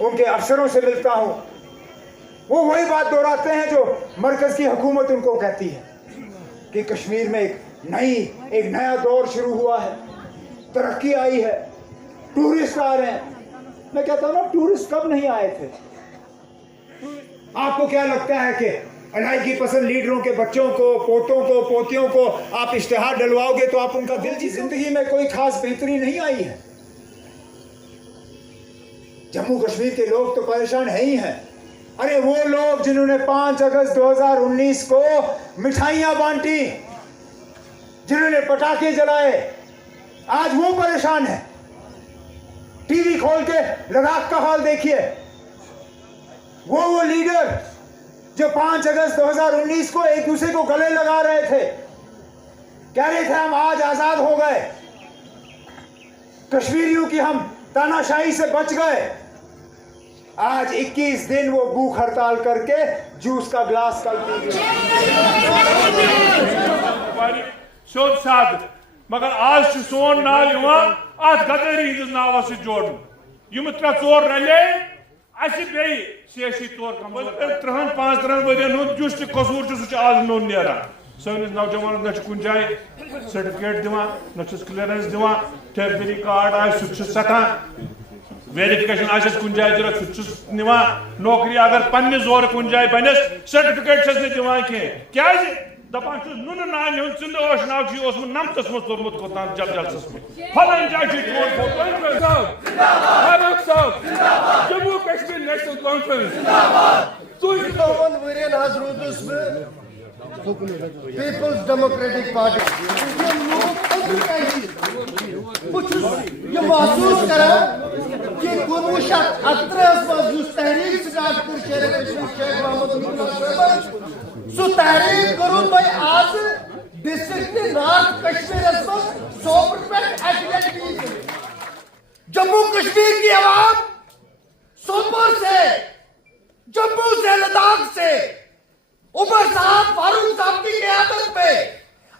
उनके अफसरों से मिलता हूँ, वो वही बात दोहराते हैं जो मरकज़ की हुकूमत उनको कहती है कि कश्मीर में एक नया दौर शुरू हुआ है, तरक्की आई है, टूरिस्ट आ रहे हैं। मैं कहता हूँ ना, टूरिस्ट कब नहीं आए थे? आपको क्या लगता है कि अलायगी पसंद लीडरों के बच्चों को, पोतों को, पोतियों को आप इश्तिहार डलवाओगे तो आप उनका दिल की जिंदगी में कोई खास बेहतरी नहीं आई है? जम्मू कश्मीर के लोग तो परेशान है ही हैं। अरे वो लोग जिन्होंने 5 अगस्त 2019 को मिठाइयां बांटी, जिन्होंने पटाखे जलाए, आज वो परेशान है। टीवी खोल के लद्दाख का हाल देखिए। वो लीडर जो 5 अगस्त 2019 को एक दूसरे को गले लगा रहे थे, कह रहे थे हम आज आजाद हो गए, कश्मीरियों की हम तानाशाही से बच गए, आज 21 दिन वो भूख हड़ताल करके जूस का ग्लास कल पी गए। मगर आज सोन नाव अत गदरी हंदिस नाव जोड़न यम 3-4 रले सियासी तौर 3-5 वरियन जुस कसूर सह आज नो ना सैनिस नौजवान न कुछ जाए सर्टिफिकेट दिवान न क्लियरेंस दिवान टेरिटरी कार्ड आ सठा वेरिफिकेशन आस कुछ जाए जरूरत सह निवान नौकरी अगर पन्ने जोर कुछ जाए बनस सर्टिफिकेट दिवान क्या दपान नुन नान चंद नाव नमतस मज तोर्मुत कोतान जलसस में फलान जाए जम्मू कश्मीर नेशनल कॉन्फ्रेंस पीपल्स डेमोक्रेटिक पार्टी महसूस करा कि 1918 तहरीक स्टार्ट कर शेख मोहम्मद सो तहरीक करूं भाई आज district north Kashmir 100% activities Jammu Kashmir की आवाम सोपोर से, जम्मू से, लद्दाख से उमर साहब फारूक साहब की क़यादत में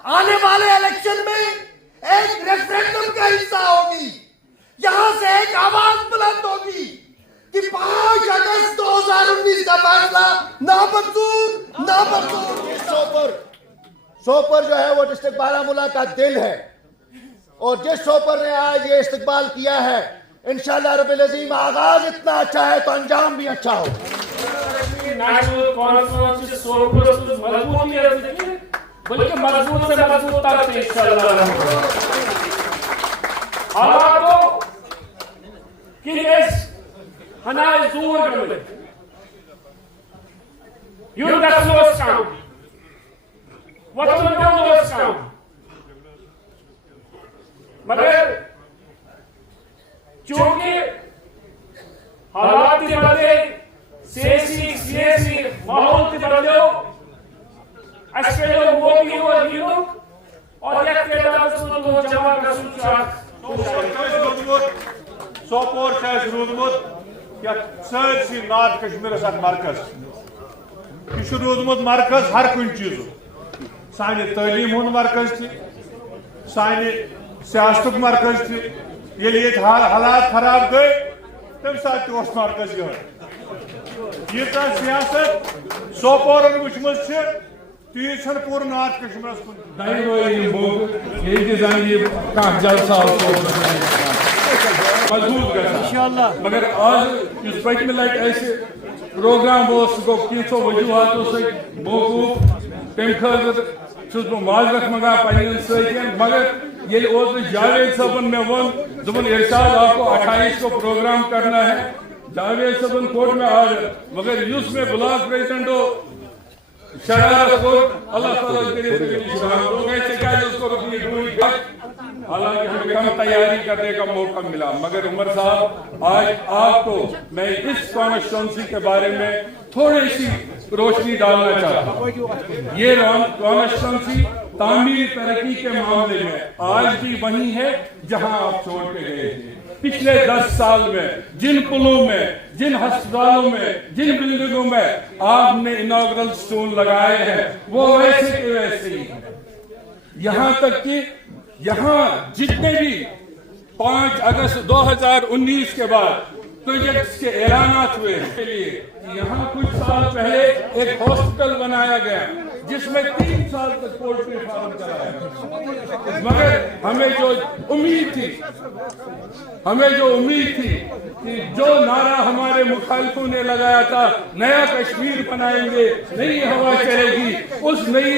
आने वाले इलेक्शन में एक रेफरेंडम का हिस्सा होगी। यहां से एक आवाज बुलंद होगी कि 5 अगस्त 2019 का फैसला नामंजूर। सोपर जो है वो डिस्ट्रिक्ट बारामूला का दिल है और जिस सोपर ने आज ये इस्तकबाल किया है, इंशाअल्लाह रब्बिल अज़ीम आगाज इतना अच्छा है तो अंजाम भी अच्छा हो। नेशनल कॉन्फ्रेंस बल्कि मजबूत से मजबूत तक इंशाअल्लाह हालात कि हना जोर गए यूं गलोस काम वतन गलोस काम मगर चूंकि हालात बदले सियासी माहौल बदलो वो भी और जमा सोपोर रूदमुत सरसी नॉर्थ कश्मीर मरकज यह रूदमुत मरकज हर कुछ चीज सानि तलीम हुंद मरकज सानि सियासत मरकज ये हालात खराब गए तम सात मरकज यीता सियासत सोपोर वुचमज तीज पूर नॉर्थ कश्मीर मजबूत गया मगर आज इस पकम लट प्रोग्राम गो कैसो वजूहतों से मौकूफ तम खर माजरत मंगा पे मगर ये जावेद साहबन मे वो दोपन इरशाद आपको 28 को प्रोग्राम करना है। जावेद साहबन कोर्ट में आ रहे मगर यूस में ब्लॉक प्रेसिडेंट हो शरारत को अल्लाह ताला हालांकि हमें कम तैयारी करने का मौका मिला मगर उमर साहब आज आपको मैं इस कॉन्स्टिट्यूंसी के बारे में थोड़ी सी रोशनी डालना चाहता हूँ। ये कॉन्स्टिट्यूंसी तामीरी तरक्की के मामले में आज भी वही है जहां आप छोड़ के गए थे। पिछले 10 साल में जिन पुलों में, जिन अस्पतालों में, जिन बिल्डिंगों में आपने इनॉग्रल स्टोन लगाए हैं वो वैसे के वैसे ही हैं। यहां तक कि यहां जितने भी 5 अगस्त 2019 के बाद प्रोजेक्ट्स के ऐलानात हुए के लिए। यहाँ कुछ साल पहले एक हॉस्पिटल बनाया गया जिसमें 3 साल तक पोल्ट्री फार्म चलाया, मगर हमें जो उम्मीद थी कि जो नारा हमारे मुखालिफों ने लगाया था, नया कश्मीर बनाएंगे, नई हवा चलेगी, उस नई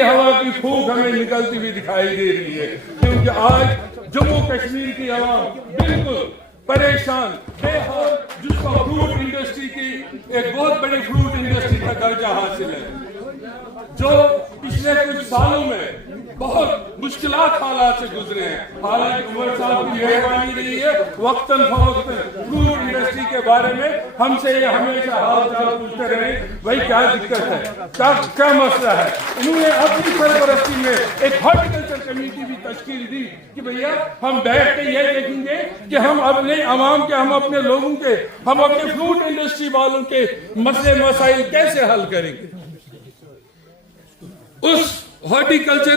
हवा की फूंक हमें निकलती हुई दिखाई दे रही है। क्योंकि आज जम्मू कश्मीर की आवाम बिल्कुल परेशान, बेहाल, जिसको फ्रूट इंडस्ट्री की एक बहुत बड़ी फ्रूट इंडस्ट्री का दर्जा हासिल है, जो पिछले कुछ सालों में बहुत मुश्किलात हालात से गुजरे हैं। हालांकि उमर साहब की मेहरबानी रही है, वक्तन फवक्तन फ्रूट इंडस्ट्री के बारे में हमसे ये हमेशा हाल चाल पूछते रहे, भाई क्या दिक्कत है, क्या मसला है। इन्होंने अपनी सरपरस्ती में एक हॉर्टिकल्चर कमेटी भी तश्कील दी कि भैया हम बैठ के ये देखेंगे कि हम अपने आवाम के, हम अपने लोगों के, हम अपने फ्रूट इंडस्ट्री वालों के मसले मसाइल कैसे हल करेंगे। उस हॉर्टिकल्चर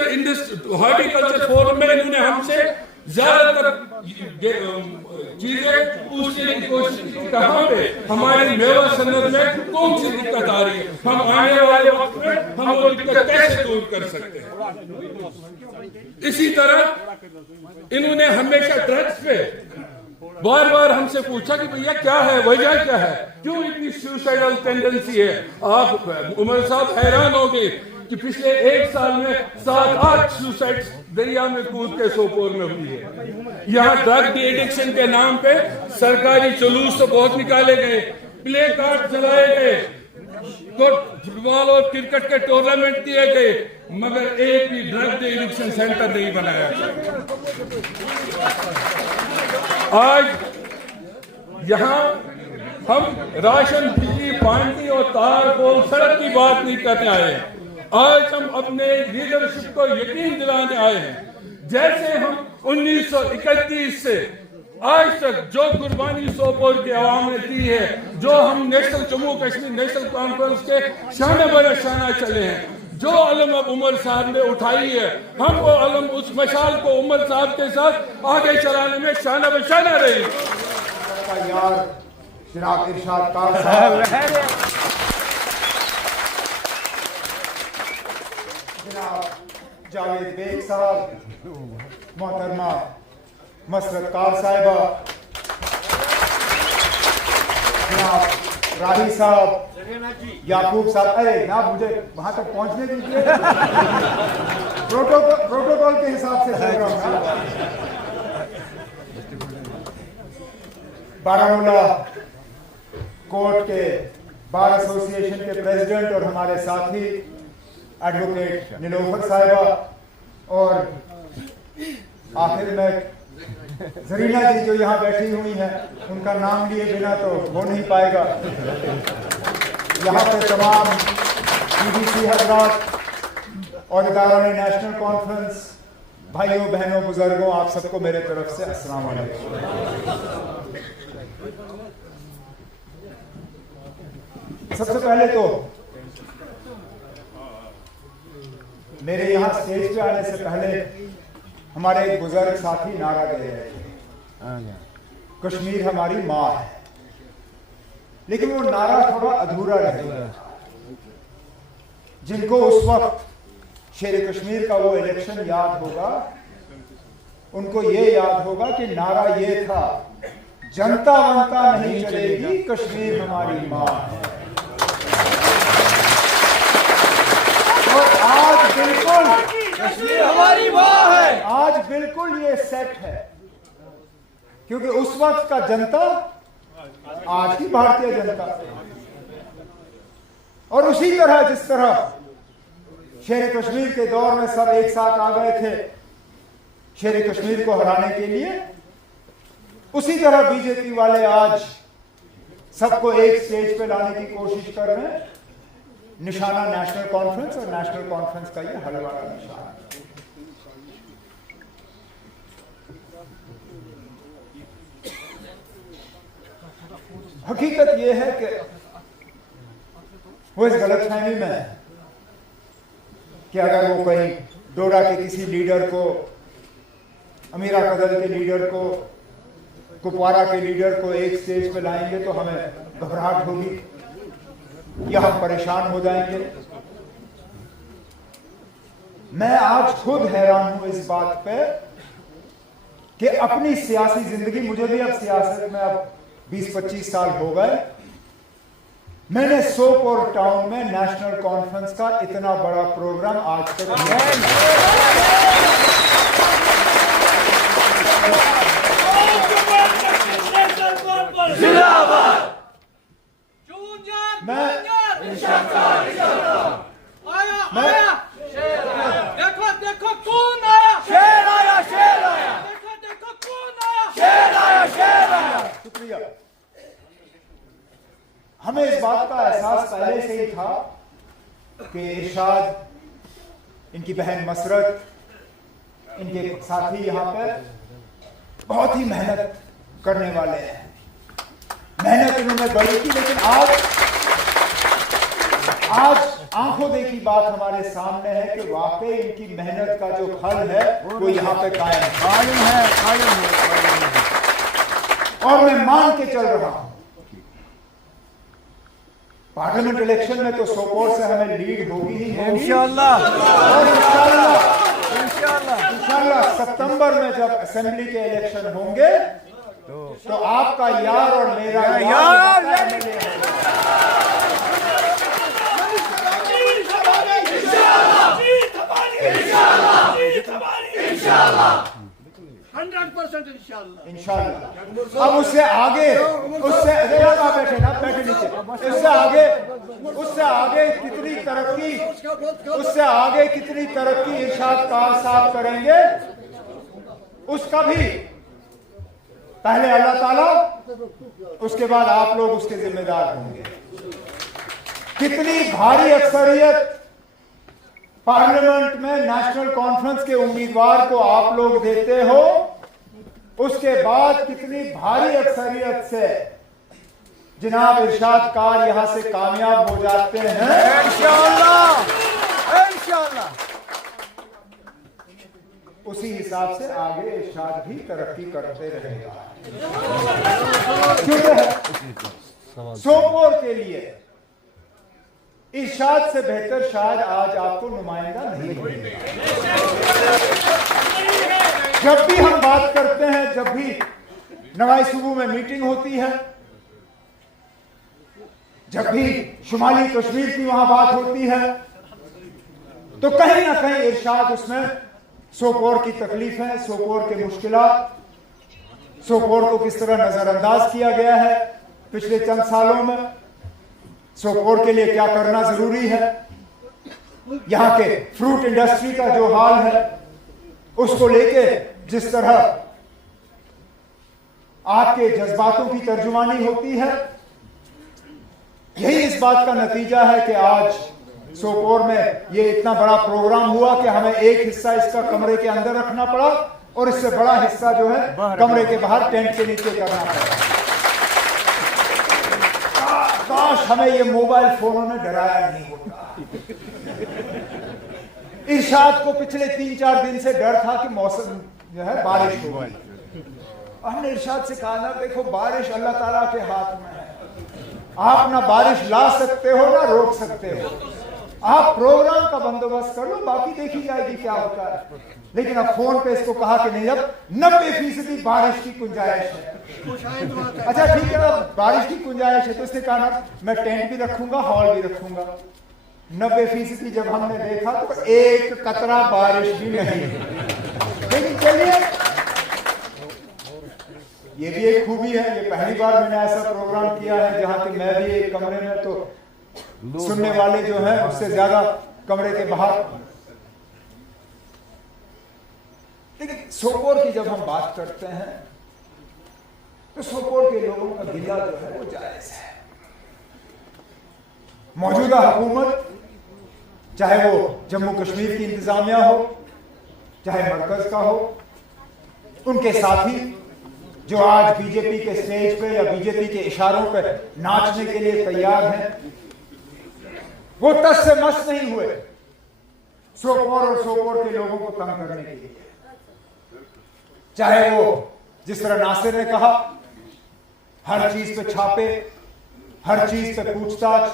फोरम में इन्होंने हमसे ज्यादातर चीजें पूछने की कोशिश की, कहाँ पे हमारी मेवा सनत में कौन सी दिक्कत आ रही है, हम आने वाले वक्त में हम वो दिक्कत कैसे दूर कर सकते हैं। इसी तरह इन्होंने हमेशा ड्रग्स पे बार बार हमसे पूछा कि भैया क्या है, वजह क्या है, क्यों इतनी सुसाइडल टेंडेंसी है। आप उमर साहब हैरान हो गए कि पिछले 1 साल में 7-8 सुसाइड दरिया में कूद के सोपोर में हुई है। यहाँ ड्रग की एडिक्शन के नाम पे सरकारी जुलूस तो बहुत निकाले गए, प्ले कार्ड चलाए गए, फुटबॉल और क्रिकेट के टूर्नामेंट दिए गए, मगर एक भी ड्रग एडिक्शन सेंटर नहीं बनाया। आज यहाँ हम राशन, बिजली, पानी और तार पोल, सड़क की बात नहीं करने आए हैं। आज हम अपने लीडरशिप को यकीन दिलाने आए हैं। जैसे हम 1931 से आज तक जो कुर्बानी सोपोर के अवाम ने दी है, जो हम नेशनल जम्मू कश्मीर नेशनल कॉन्फ्रेंस के शान बरशाना चले हैं, जो अलम अब उमर साहब ने उठाई है, हम वो अलम, उस मशाल को उमर साहब के साथ आगे चलाने में शान बशाना रही। जनाब इरशाद कार साहब, जनाब जावेद बेग साहब, मोहतरमा मसरत कार साहिबा, जनाब राही साहब, याकूब साहब, अरे ना मुझे वहां तक पहुंचने दीजिए, प्रोटोकॉल के हिसाब से चल रहा हूं। बारामूला कोर्ट के बार एसोसिएशन के प्रेसिडेंट और हमारे साथी एडवोकेट नीलोफर साहिबा, और आखिर में जरीना जी जो यहाँ बैठी हुई हैं, उनका नाम लिए बिना तो हो नहीं पाएगा। यहाँ पे तमाम BBC हजरात और इदारान नेशनल कॉन्फ्रेंस, भाइयों बहनों बुजुर्गों, आप सबको मेरे तरफ से अस्सलाम वालेकुम। सबसे पहले तो मेरे यहाँ स्टेज पे आने से पहले हमारे एक बुजुर्ग साथी नारा दे रहे थे, कश्मीर हमारी माँ है, लेकिन वो नारा थोड़ा अधूरा रह गया। जिनको उस वक्त शेर कश्मीर का वो इलेक्शन याद होगा, उनको ये याद होगा कि नारा ये था, जनता वंता नहीं चलेगी, कश्मीर हमारी माँ है। और आज बिल्कुल कश्मीर हमारी माँ है, आज बिल्कुल ये सेट है, क्योंकि उस वक्त का जनता आज की भारतीय जनता, और उसी तरह जिस तरह शेर कश्मीर के दौर में सब एक साथ आ गए थे शेर कश्मीर को हराने के लिए, उसी तरह बीजेपी वाले आज सबको एक स्टेज पे लाने की कोशिश कर रहे हैं। निशाना नेशनल कॉन्फ्रेंस, और नेशनल कॉन्फ्रेंस का ये हलवा का निशाना है। हकीकत यह है कि वो इस गलतफहमी में है कि अगर वो कहीं डोडा के किसी लीडर को, अमीरा कदल के लीडर को कुपवारा के लीडर को एक स्टेज पे लाएंगे तो हमें घबराहट होगी या हम परेशान हो जाएंगे। मैं आज खुद हैरान हूं इस बात पे कि अपनी सियासी जिंदगी, मुझे भी अब सियासत में अब 20-25 साल हो गए, मैंने सोपोर टाउन में नेशनल कॉन्फ्रेंस का इतना बड़ा प्रोग्राम आज तक देखो देखो कौन आया, शेर आया, शेर आया, देखो देखो कौन आया, शेर आया, शेर आया। शुक्रिया। हमें इस बात का एहसास पहले से ही था कि इरशाद, इनकी बहन मसरत, इनके साथी यहाँ पर बहुत ही मेहनत करने वाले हैं। मेहनत इन्होंने बड़ी की, लेकिन आज आंखों देखी बात हमारे सामने है कि वाकई इनकी मेहनत का जो फल है वो यहाँ पे कायम है। और मैं मान के चल रहा हूं, पार्लियामेंट इलेक्शन में तो सोपोर से हमें लीड होगी ही होगी इंशाअल्लाह। और इंशाअल्लाह सितंबर में जब असेंबली के इलेक्शन होंगे तो आपका यार और मेरा यार 100% इंशाअल्लाह। अब उससे आगे, उससे आप बैठे ना, बैठे नीचे, उससे आगे कितनी तरक्की, उससे आगे कितनी तरक्की इरशाद खान साहब करेंगे, उसका भी पहले अल्लाह ताला, उसके बाद आप लोग उसके जिम्मेदार होंगे। कितनी भारी अक्सरियत पार्लियामेंट में नेशनल कॉन्फ्रेंस के उम्मीदवार को आप लोग देते हो, उसके बाद कितनी भारी अक्सरियत से जनाब इरशाद कार यहां से कामयाब हो जाते हैं इंशाअल्लाह। उसी हिसाब से आगे इरशाद भी तरक्की करते रहेगा। सोपोर के लिए इरशाद से बेहतर शायद आज आपको नुमाइंदा नहीं मिलेगा। जब भी हम बात करते हैं, जब भी नवाई सुबह में मीटिंग होती है, जब भी शुमाली कश्मीर की वहां बात होती है, तो कहीं ना कहीं इरशाद उसमें सोपोर की तकलीफें, सोपोर के मुश्किलात, सोपोर को किस तरह नजरअंदाज किया गया है पिछले चंद सालों में, सोपोर के लिए क्या करना जरूरी है, यहाँ के फ्रूट इंडस्ट्री का जो हाल है उसको लेके जिस तरह आपके जज्बातों की तर्जुमानी होती है, यही इस बात का नतीजा है कि आज सोपोर में ये इतना बड़ा प्रोग्राम हुआ कि हमें एक हिस्सा इसका कमरे के अंदर रखना पड़ा और इससे बड़ा हिस्सा जो है कमरे के बाहर टेंट के नीचे करना पड़ा। काश हमें ये मोबाइल फोनों ने डराया नहीं होता। इरशाद को पिछले 3-4 दिन से डर था कि मौसम जो है बारिश होगी। हमने इरशाद से कहा ना, देखो बारिश अल्लाह ताला के हाथ में है, आप ना बारिश ला सकते हो ना रोक सकते हो, आप प्रोग्राम का बंदोबस्त कर लो, बाकी देखी जाएगी क्या होता है। लेकिन अब फोन पे इसको कहा कि नहीं, अब 90% बारिश की गुंजाइश है। अच्छा ठीक है, अब बारिश की गुंजाइश है तो इसने कहा ना मैं टेंट भी रखूंगा, हॉल भी रखूंगा। 90% जब हमने देखा तो एक कतरा बारिश भी नहीं। लेकिन चलिए, ये भी एक खूबी है, ये पहली बार मैंने ऐसा प्रोग्राम किया है जहां कि मैं भी एक कमरे में, तो सुनने वाले जो हैं उससे ज्यादा कमरे के बाहर। लेकिन सोपोर की जब हम बात करते हैं तो सोपोर के लोगों का गिला जो है वो जायज है। मौजूदा हुकूमत, चाहे वो जम्मू कश्मीर की इंतजामिया हो, चाहे मरकज का हो, उनके साथी जो आज बीजेपी के स्टेज पे या बीजेपी के इशारों पे नाचने के लिए तैयार हैं, वो टस से मस नहीं हुए सोपोर और सोपोर के लोगों को तंग करने के लिए। चाहे वो जिस तरह नासिर ने कहा, हर चीज पे छापे, हर चीज पे पूछताछ,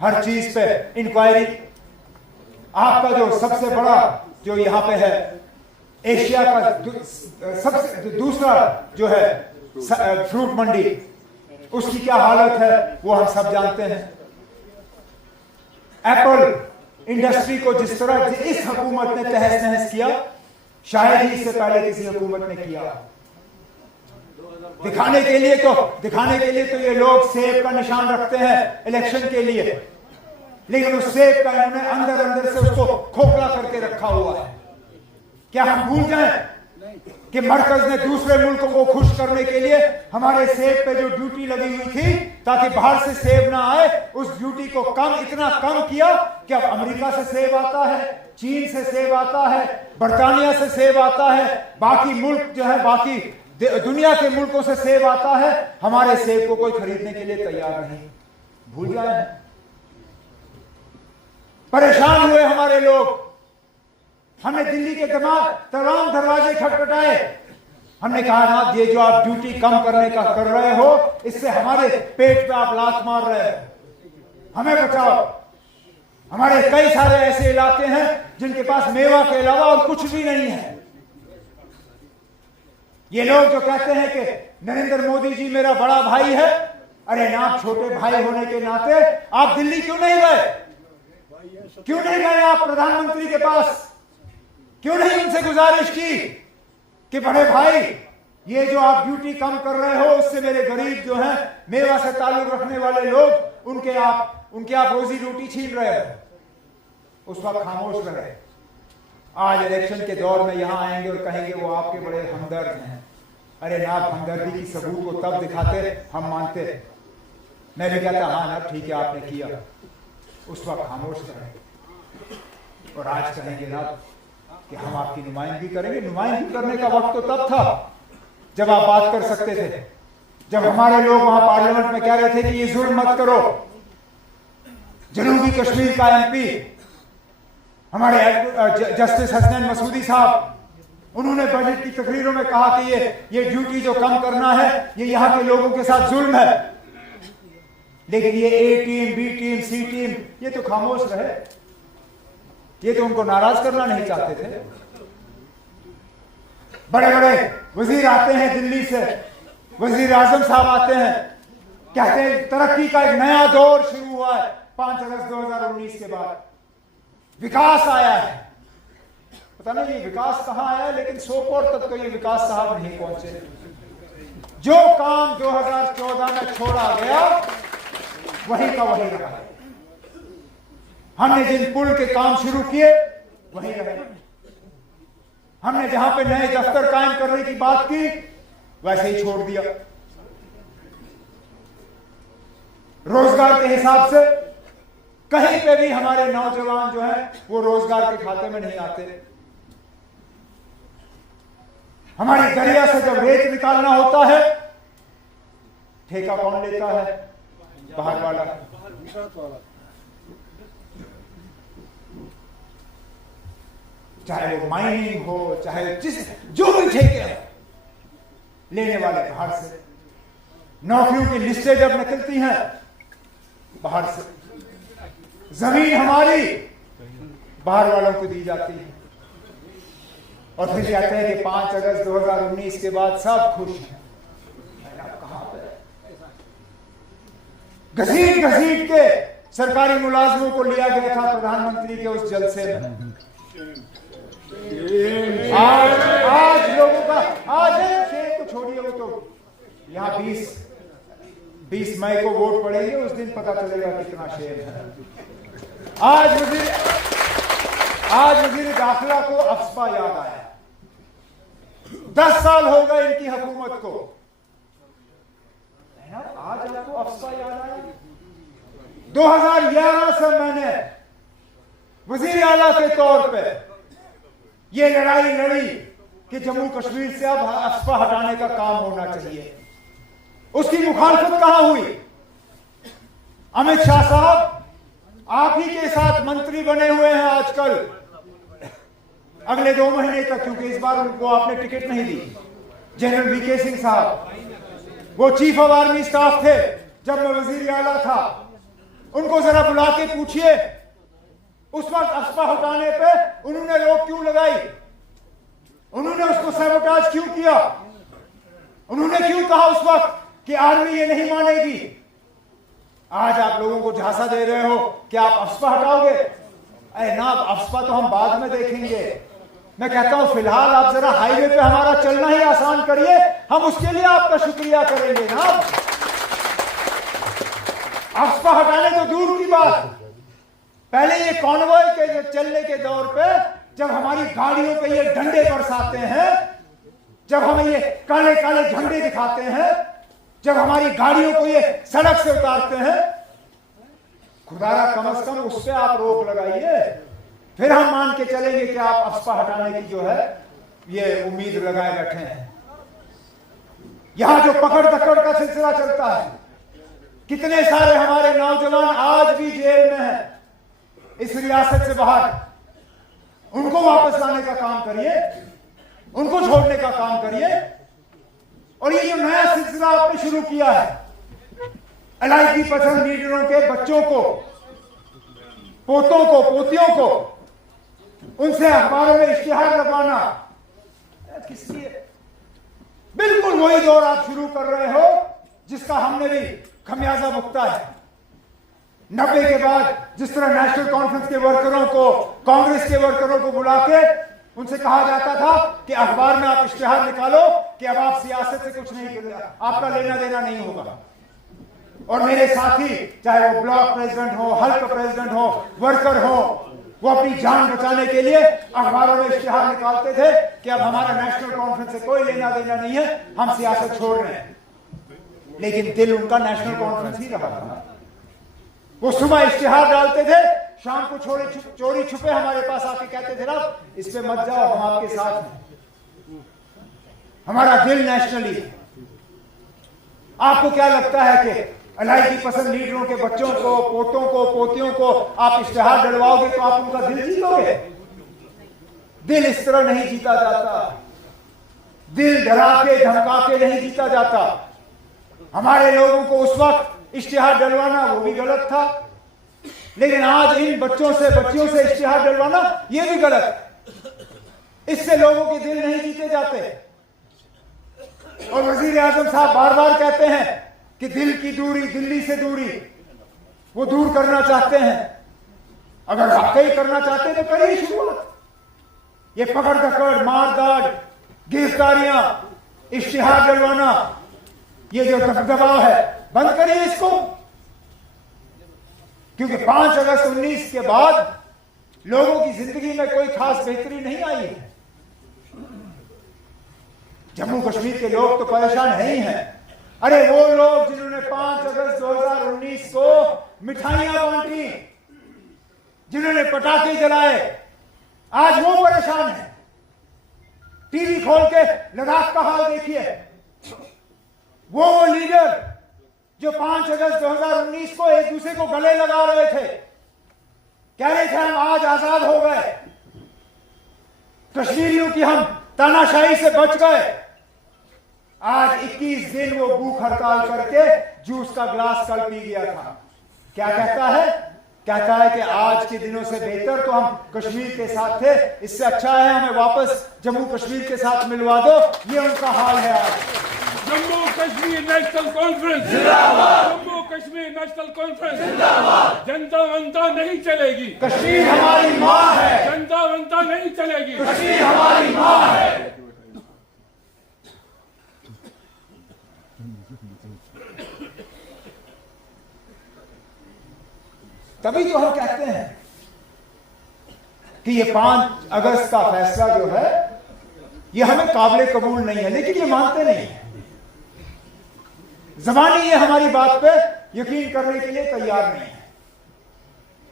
हर चीज पे इंक्वायरी। आपका जो सबसे बड़ा जो यहाँ पे है एशिया का सबसे दूसरा जो है फ्रूट मंडी, उसकी क्या हालत है वो हम सब जानते हैं। एप्पल इंडस्ट्री को जिस तरह इस हुकूमत ने तहस नहस किया, शायद ही इससे पहले किसी हुकूमत ने किया। दिखाने के लिए तो ये लोग सेब का निशान रखते हैं इलेक्शन के लिए, लेकिन उस सेब का इन्होंने अंदर से उसको खोखला करके रखा हुआ है। क्या हम भूल जाएं कि मरकज ने दूसरे मुल्कों को खुश करने के लिए हमारे सेब पे जो ड्यूटी लगी हुई थी ताकि बाहर से सेब ना आए, उस ड्यूटी को इतना कम किया कि अब अमेरिका से सेब आता है, चीन से सेब आता है, बर्तानिया से सेब आता है, बाकी मुल्क जो है बाकी दुनिया के मुल्कों से सेब आता है। हमारे सेब को कोई खरीदने के लिए तैयार नहीं। भूल जाए, परेशान हुए हमारे लोग। हमने दिल्ली के तमाम दरवाजे खटखटाए। हमने कहा ना, ये जो आप ड्यूटी कम करने का कर रहे हो, इससे हमारे पेट पे आप लात मार रहे हो, हमें बचाओ। हमारे कई सारे ऐसे इलाके हैं जिनके पास मेवा के अलावा और कुछ भी नहीं है। ये लोग जो कहते हैं कि नरेंद्र मोदी जी मेरा बड़ा भाई है, अरे ना, आप छोटे भाई होने के नाते आप दिल्ली क्यों नहीं गए? क्यों नहीं गए आप प्रधानमंत्री के पास? क्यों नहीं उनसे गुजारिश की कि बड़े भाई, ये जो आप ड्यूटी कम कर रहे हो उससे मेरे गरीब जो हैं, मेवा से ताल्लुक रखने वाले लोग, उनके आप रोजी रोटी छीन रहे हो। उस वक्त खामोश रहे। आज इलेक्शन के दौर में यहां आएंगे और कहेंगे वो आपके बड़े हमदर्द हैं। अरे ना, हमदर्दी की सबूत को तब दिखाते हम मानते। मैं भी कहता हाँ ना, ठीक है आपने किया। उस वक्त खामोश रहे। और आज कहेंगे ना कि हम आपकी नुमाइंदगी करेंगे। नुमाइंदगी करने का वक्त तो तब था जब आप बात कर सकते थे, जब हमारे लोग वहां पार्लियामेंट में कह रहे थे कि ये जुल्म मत करो। जनूबी कश्मीर का एमपी हमारे जस्टिस हसनैन मसूदी साहब, उन्होंने बजट की तकरीरों में कहा कि ये ड्यूटी जो कम करना है ये यहाँ के लोगों के साथ जुल्म है। लेकिन ये ए टीम, बी टीम, सी टीम, ये तो खामोश रहे। ये तो उनको नाराज करना नहीं चाहते थे। बड़े बड़े वजीर आते हैं दिल्ली से, वजीर आजम साहब आते हैं, कहते हैं तरक्की का एक नया दौर शुरू हुआ है 5 अगस्त 2019 के बाद, विकास आया है। पता नहीं ये विकास कहां आया है, लेकिन सोपोर तक तो ये विकास साहब नहीं पहुंचे। जो काम 2014 में छोड़ा गया वही का वही रहा। हमने जिन पुल के काम शुरू किए वही रहे। हमने जहां पे नए दफ्तर कायम करने की बात की वैसे ही छोड़ दिया। रोजगार के हिसाब से कहीं पे भी हमारे नौजवान जो हैं वो रोजगार के खाते में नहीं आते। हमारी दरिया से जब रेत निकालना होता है, ठेका कौन लेता है? बाहर वाला। चाहे वो माइनिंग हो, चाहे जो भी ठेके हैं, लेने वाले बाहर से। नौकरियों की लिस्टें जब निकलती हैं बाहर से, जमीन हमारी बाहर वालों को दी जाती है। और फिर कहते हैं कि 5 अगस्त 2019 के बाद सब खुश हैं। कहां पे? घसीट घसीट के सरकारी मुलाजमों को लिया गया था प्रधानमंत्री के उस जलसे में। आज लोगों का, आज शेर को छोड़िए, वो तो यहाँ 20 मई को वोट पड़ेंगे, उस दिन पता चलेगा कितना शेर है। आज वजीर दाखिला को अफस्पा याद आया। 10 साल हो गए इनकी हुकूमत को, आज आपको अफस्पा याद आया? 2011 से मैंने वजीर आला के तौर पे ये लड़ाई लड़ी कि जम्मू कश्मीर से अब अफस्पा हटाने का काम होना चाहिए। उसकी मुखालफत कहां हुई? अमित शाह साहब आप ही के साथ मंत्री बने हुए हैं आजकल, अगले 2 महीने तक, क्योंकि इस बार उनको आपने टिकट नहीं दी। जनरल वीके सिंह साहब, वो चीफ ऑफ आर्मी स्टाफ थे जब मैं वजीर आला था। उनको जरा बुला के पूछिए उस वक्त अफवाह हटाने पे उन्होंने रोक क्यों लगाई, उन्होंने उसको सैबोटाज क्यों किया, उन्होंने क्यों कहा उस वक्त कि आर्मी ये नहीं मानेगी। आज आप लोगों को झांसा दे रहे हो कि आप अफवाह हटाओगे। अरे ना, अफवाह तो हम बाद में देखेंगे। मैं कहता हूं फिलहाल आप जरा हाईवे पे हमारा चलना ही आसान करिए, हम उसके लिए आपका शुक्रिया करेंगे ना। अफवाह हटाने तो दूर की बात, पहले ये कॉन्वॉय के चलने के दौर पे जब हमारी गाड़ियों पे ये डंडे बरसाते हैं, जब हमें ये काले काले झंडे दिखाते हैं, जब हमारी गाड़ियों को ये सड़क से उतारते हैं, खुदारा कम से कम उस पर आप रोक लगाइए, फिर हम मान के चलेंगे कि आप अफवाह हटाने की जो है ये उम्मीद लगाए बैठे हैं। यहां जो पकड़ दकड़ का सिलसिला चलता है, कितने सारे हमारे नौजवान आज भी जेल में हैं, इस रियासत से बाहर। उनको वापस लाने का काम करिए, उनको छोड़ने का काम करिए। और ये जो नया सिलसिला आपने शुरू किया है, एलआईसी पसंद लीडरों के बच्चों को, पोतों को, पोतियों को, उनसे अखबारों में इश्तिहार लगवाना, किसकी बिल्कुल वही दौर आप शुरू कर रहे हो जिसका हमने भी खमियाजा भुगता है। 90 के बाद जिस तरह नेशनल कॉन्फ्रेंस के वर्करों को, कांग्रेस के वर्करों को बुला के उनसे कहा जाता था कि अखबार में आप इश्तिहार निकालो कि अब आप सियासत से कुछ नहीं कर, आपका लेना देना नहीं होगा। और मेरे साथी, चाहे वो ब्लॉक प्रेसिडेंट हो, हल्का प्रेसिडेंट हो, वर्कर हो, वो अपनी जान बचाने के लिए अखबारों में इश्तिहार निकालते थे कि अब हमारा नेशनल कॉन्फ्रेंस से कोई लेना देना नहीं है, हम सियासत छोड़ रहे हैं। लेकिन दिल उनका नेशनल कॉन्फ्रेंस ही रहा था। वो सुबह इश्तिहार डालते थे, शाम को चोरी छुपे हमारे पास आके कहते थे ना इस पे मत जाओ, हम आपके साथ हैं। हमारा दिल नेशनली है। आपको क्या लगता है कि एलआईसी पसंद लीडरों के बच्चों को, पोतों को, पोतियों को आप इश्तिहार डलवाओगे तो आप उनका दिल जीतोगे? दिल इस तरह नहीं जीता जाता, दिल डरा के धमका के नहीं जीता जाता। हमारे लोगों को उस वक्त इश्तिहार डलवाना वो भी गलत था, लेकिन आज इन बच्चों से, बच्चियों से इश्तिहार डलवाना ये भी गलत है। इससे लोगों के दिल नहीं जीते जाते। और वजीर आजम साहब बार बार कहते हैं कि दिल की दूरी, दिल्ली से दूरी वो दूर करना चाहते हैं। अगर वाकई करना चाहते हैं तो करिए शुरुआत। ये पकड़ दकड़, मारदाड़, गिरफ्तारियां, इश्तिहार डलवाना, ये जो दबदबा है बंद करिए इसको। क्योंकि 5 अगस्त 19 के बाद लोगों की जिंदगी में कोई खास बेहतरी नहीं आई है। जम्मू कश्मीर के लोग तो परेशान है ही हैं। अरे वो लोग जिन्होंने 5 अगस्त 2019 को मिठाइयां बांटी, जिन्होंने पटाखे जलाए, आज वो परेशान है। टीवी खोल के लद्दाख का हाल देखिए। वो लीडर जो 5 अगस्त 2019 को एक दूसरे को गले लगा रहे थे, कह रहे थे हम आज आजाद हो गए, कश्मीरियों की हम तानाशाही से बच गए, आज 21 दिन वो भूख हड़ताल करके जूस का ग्लास कल पी गया था। क्या कहता है? कहता है कि आज के दिनों से बेहतर तो हम कश्मीर के साथ थे, इससे अच्छा है हमें वापस जम्मू कश्मीर के साथ मिलवा दो। ये उनका हाल है आज। जम्मू कश्मीर नेशनल कॉन्फ्रेंस जिंदाबाद, जम्मू कश्मीर नेशनल कॉन्फ्रेंस जिंदाबाद। जनता वंता नहीं चलेगी, कश्मीर हमारी माँ है। जनता वंता नहीं चलेगी, कश्मीर हमारी माँ है। तभी तो हम कहते हैं कि ये 5 अगस्त का फैसला जो है ये हमें काबिल कबूल नहीं है, लेकिन ये मानते नहीं है। ज़बानी ये हमारी बात पे यकीन करने के लिए तैयार नहीं है।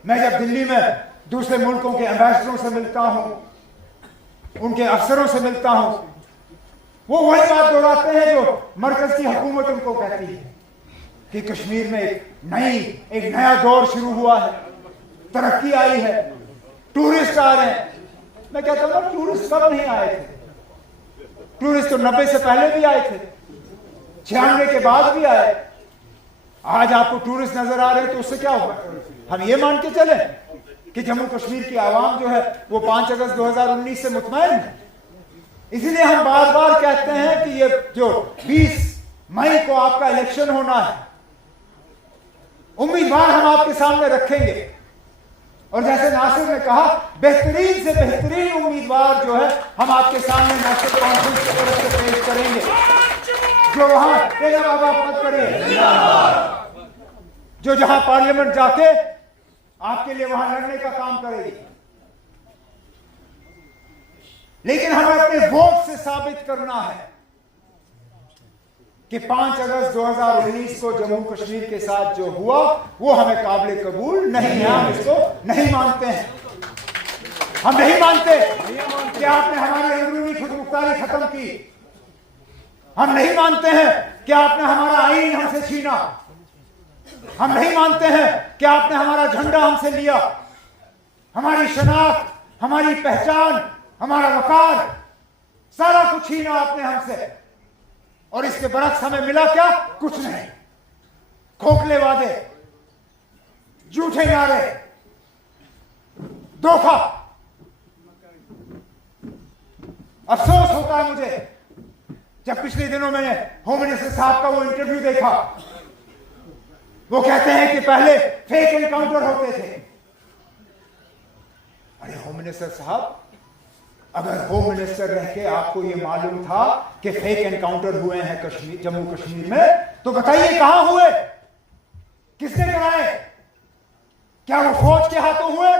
मैं जब दिल्ली में दूसरे मुल्कों के एम्बेसडरों से मिलता हूं, उनके अफसरों से मिलता हूं, वो वही बात दोहराते हैं जो मरकज की हुकूमत उनको कहती है कि कश्मीर में एक नया दौर शुरू हुआ है, तरक्की आई है, टूरिस्ट आ रहे हैं। मैं कहता हूं टूरिस्ट कब नहीं आए थे? टूरिस्ट तो 90 से पहले भी आए थे, 96 के बाद भी आए। आज आपको टूरिस्ट नजर आ रहे हैं तो उससे क्या होगा? हम ये मान के चले कि जम्मू कश्मीर की आवाम जो है वो 5 अगस्त 2019 से मुतमईन है। इसीलिए हम बार बार कहते हैं कि ये जो 20 मई को आपका इलेक्शन होना है, उम्मीदवार हम आपके सामने रखेंगे और जैसे नासिर ने कहा, बेहतरीन से बेहतरीन उम्मीदवार जो है हम आपके सामने नेशनल कॉन्फ्रेंस की तरफ से पेश करेंगे, जो वहां मत करिए, जो जहां पार्लियामेंट जाके आपके लिए वहां लड़ने का काम करेगी। लेकिन हमें अपने वोट से साबित करना है कि 5 अगस्त 2019 को जम्मू कश्मीर के साथ जो हुआ वो हमें काबिल कबूल नहीं है। हम इसको नहीं मानते हैं। हम नहीं मानते कि आपने हमारी अंदरूनी खुदमुख्तारी खत्म की। हम नहीं मानते हैं कि आपने हमारा आईन हमसे छीना। हम नहीं मानते हैं कि आपने हमारा झंडा हमसे लिया, हमारी शनाख्त, हमारी पहचान, हमारा वकार, सारा कुछ छीना आपने हमसे। और इसके बरक्स हमें मिला क्या? कुछ नहीं। खोखले वादे, झूठे नारे, धोखा। अफसोस होता है मुझे जब पिछले दिनों मैंने होम मिनिस्टर साहब का वो इंटरव्यू देखा। वो कहते हैं कि पहले फेक एनकाउंटर होते थे। अरे होम मिनिस्टर साहब, अगर होम मिनिस्टर रह के आपको ये मालूम था कि फेक एनकाउंटर हुए हैं कश्मीर, जम्मू कश्मीर में, तो बताइए कहां हुए, किसने कराए? क्या वो फौज के हाथों हुए,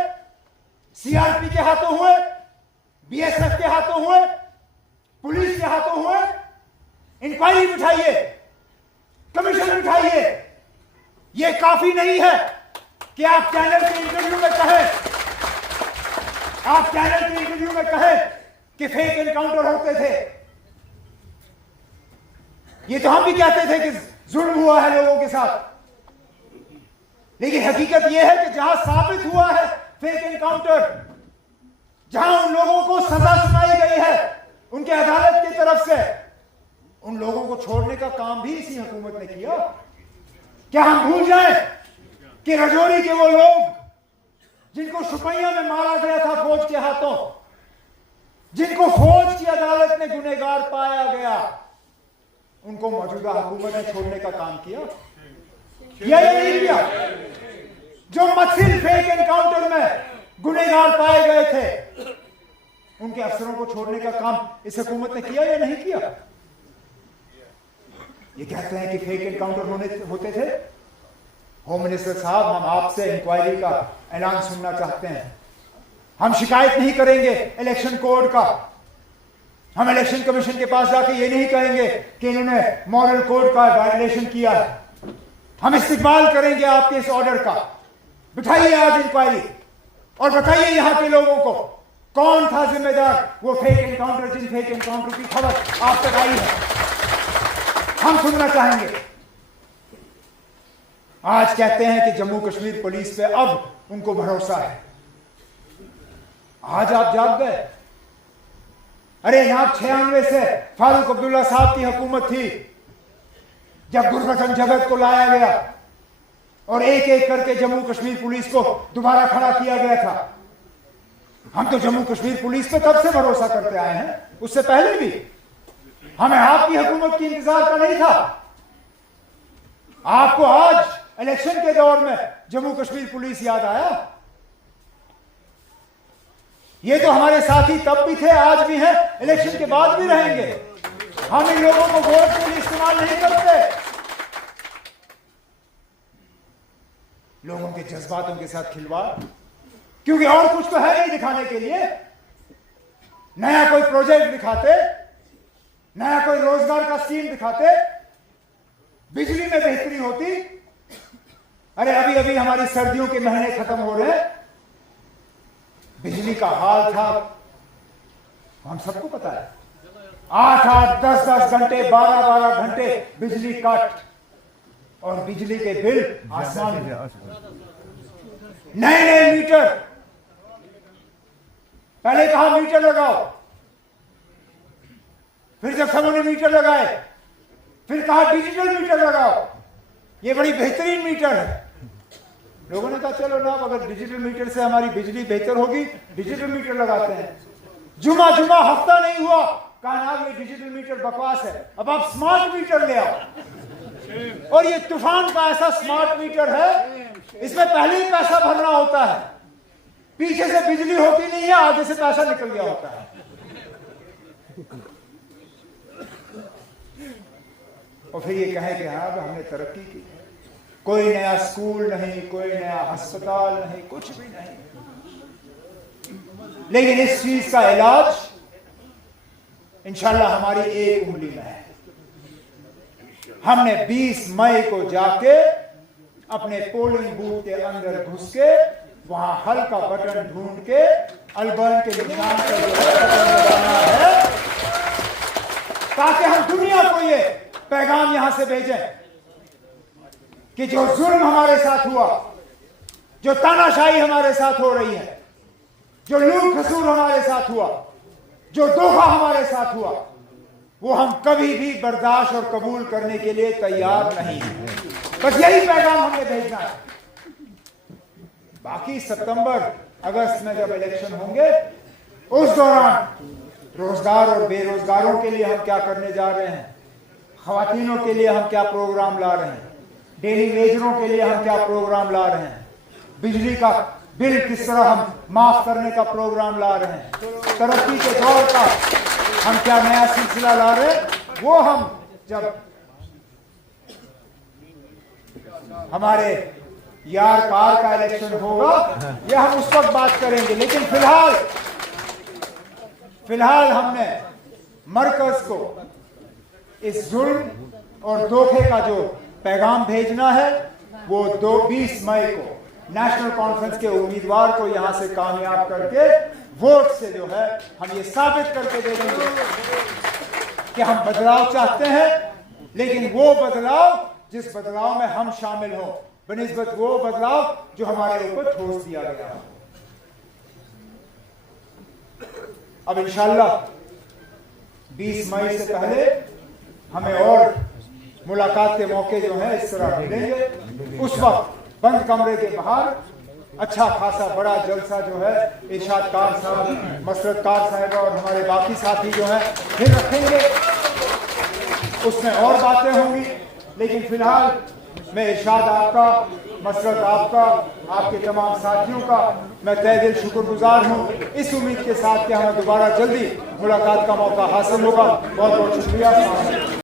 सीआरपी के हाथों हुए, बीएसएफ के हाथों हुए, पुलिस के हाथों हुए? इंक्वायरी बिठाइए, कमीशन बिठाइए। ये काफी नहीं है कि आप चैनल के इंटरव्यू में कहें, आप चैनल के इंटरव्यू में कहें कि फेक एनकाउंटर होते थे। ये तो हम भी कहते थे कि जुल्म हुआ है लोगों के साथ, लेकिन हकीकत यह है कि जहां साबित हुआ है फेक एनकाउंटर, जहां उन लोगों को सजा सुनाई गई है उनके अदालत की तरफ से, उन लोगों को छोड़ने का काम भी इसी हुकूमत ने किया। क्या हम भूल जाएं कि राजौरी के वो लोग जिनको शुपैया में मारा गया था फौज के हाथों, जिनको फौज की अदालत ने गुनहगार पाया गया, उनको मौजूदा हुकूमत ने छोड़ने का काम किया या नहीं किया? जो मथिल फेक एनकाउंटर में गुनहगार पाए गए थे, उनके अफसरों को छोड़ने का काम इस हुकूमत ने किया या नहीं किया? ये कहते हैं कि फेक एनकाउंटर होते थे। होम मिनिस्टर साहब, हम आपसे इंक्वायरी का ऐलान सुनना चाहते हैं। हम शिकायत नहीं करेंगे इलेक्शन कोड का। हम इलेक्शन कमीशन के पास जाके ये नहीं कहेंगे कि इन्होंने मॉरल कोड का वायलेशन किया है। हम इस्तेमाल करेंगे आपके इस ऑर्डर का। बिठाइए आज इंक्वायरी और बताइए यहां के लोगों को कौन था जिम्मेदार वो फेक एनकाउंटर, जिन फेक एनकाउंटर की खबर आप तक आई है। हम सुनना चाहेंगे। आज कहते हैं कि जम्मू कश्मीर पुलिस पे अब उनको भरोसा है। आज आप जाग गए। अरे यहां 96 से फारूक अब्दुल्ला साहब की हुकूमत थी, जब गुरबचन जगत को लाया गया और एक एक करके जम्मू कश्मीर पुलिस को दोबारा खड़ा किया गया था। हम तो जम्मू कश्मीर पुलिस पे तब से भरोसा करते आए हैं, उससे पहले भी। हमें आपकी हुकूमत की इंतजार का नहीं था। आपको आज इलेक्शन के दौर में जम्मू कश्मीर पुलिस याद आया? ये तो हमारे साथी तब भी थे, आज भी हैं, इलेक्शन के बाद भी रहेंगे। हम इन लोगों को वोट के लिए इस्तेमाल नहीं करते। लोगों के जज्बातों के साथ खिलवाड़, क्योंकि और कुछ तो है नहीं दिखाने के लिए। नया कोई प्रोजेक्ट दिखाते, नया कोई रोजगार का स्कीम दिखाते, बिजली में बेहतरी होती। अरे अभी अभी हमारी सर्दियों के महीने खत्म हो रहे हैं, बिजली का हाल था हम सबको पता है। 8-8, 10-10 घंटे, 12-12 घंटे बिजली कट और बिजली के बिल आसमान में। नए मीटर, पहले कहा मीटर लगाओ, फिर जब सबों ने मीटर लगाए, फिर कहा डिजिटल मीटर लगाओ, ये बड़ी बेहतरीन मीटर है। लोगों ने कहा चलो ना, अगर डिजिटल मीटर से हमारी बिजली बेहतर होगी, डिजिटल मीटर लगाते हैं। जुमा हफ्ता नहीं हुआ, कहा ना ये डिजिटल मीटर बकवास है, अब आप स्मार्ट मीटर ले आओ। और ये तूफान का ऐसा स्मार्ट मीटर है, इसमें पहले ही पैसा भरना होता है, पीछे से बिजली होती नहीं है, आगे से पैसा निकल गया होता है। और फिर ये कहें कि हाँ हमने तरक्की की, कोई नया स्कूल नहीं, कोई नया अस्पताल नहीं, कुछ भी नहीं, लेकिन इस चीज का इलाज इंशाल्लाह हमारी एक उंगली में है। हमने 20 मई को जाके अपने पोलिंग बूथ के अंदर घुस के वहां हल्का बटन ढूंढ के अल्बर्न के निशान पर जो बटन दबाना है, ताकि हम दुनिया को ये पैगाम यहां से भेजें कि जो जुल्म हमारे साथ हुआ, जो तानाशाही हमारे साथ हो रही है, जो लूट खसूर हमारे साथ हुआ, जो धोखा हमारे साथ हुआ, वो हम कभी भी बर्दाश्त और कबूल करने के लिए तैयार नहीं हैं। बस यही पैगाम हमने भेजना है। बाकी सितंबर अगस्त में जब इलेक्शन होंगे, उस दौरान रोजगार और बेरोजगारों के लिए हम क्या करने जा रहे हैं, खवातीनों के लिए हम क्या प्रोग्राम ला रहे हैं, डेली वेजरों के लिए हम क्या प्रोग्राम ला रहे हैं, बिजली का बिल किस तरह हम माफ करने का प्रोग्राम ला रहे हैं, तरक्की के दौर का हम क्या नया सिलसिला ला रहे हैं, वो हम जब हमारे यार कार का इलेक्शन होगा, ये हम उस वक्त बात करेंगे। लेकिन फिलहाल हमने मरकज को इस जुल्म और धोखे का जो पैगाम भेजना है, वो 20 मई को नेशनल कॉन्फ्रेंस के उम्मीदवार को यहां से कामयाब करके वोट से जो है हम ये साबित करके दे देंगे कि हम बदलाव चाहते हैं, लेकिन वो बदलाव जिस बदलाव में हम शामिल हों, बनिस्बत वो बदलाव जो हमारे ऊपर ठोस दिया गया है। अब इंशाल्लाह 20 मई से पहले हमें और मुलाकात के मौके जो है इस तरह मिलेंगे। उस वक्त बंद कमरे के बाहर अच्छा खासा बड़ा जलसा जो है इरशाद कार साहब, मसरत कार साहब और हमारे बाकी साथी जो है फिर रखेंगे, उसमें और बातें होंगी। लेकिन फिलहाल मैं इरशाद आपका, मसरत आपका, आपके तमाम साथियों का मैं तहे दिल शुक्रगुजार हूँ, इस उम्मीद के साथ कि हमें दोबारा जल्दी मुलाकात का मौका हासिल होगा। बहुत बहुत शुक्रिया।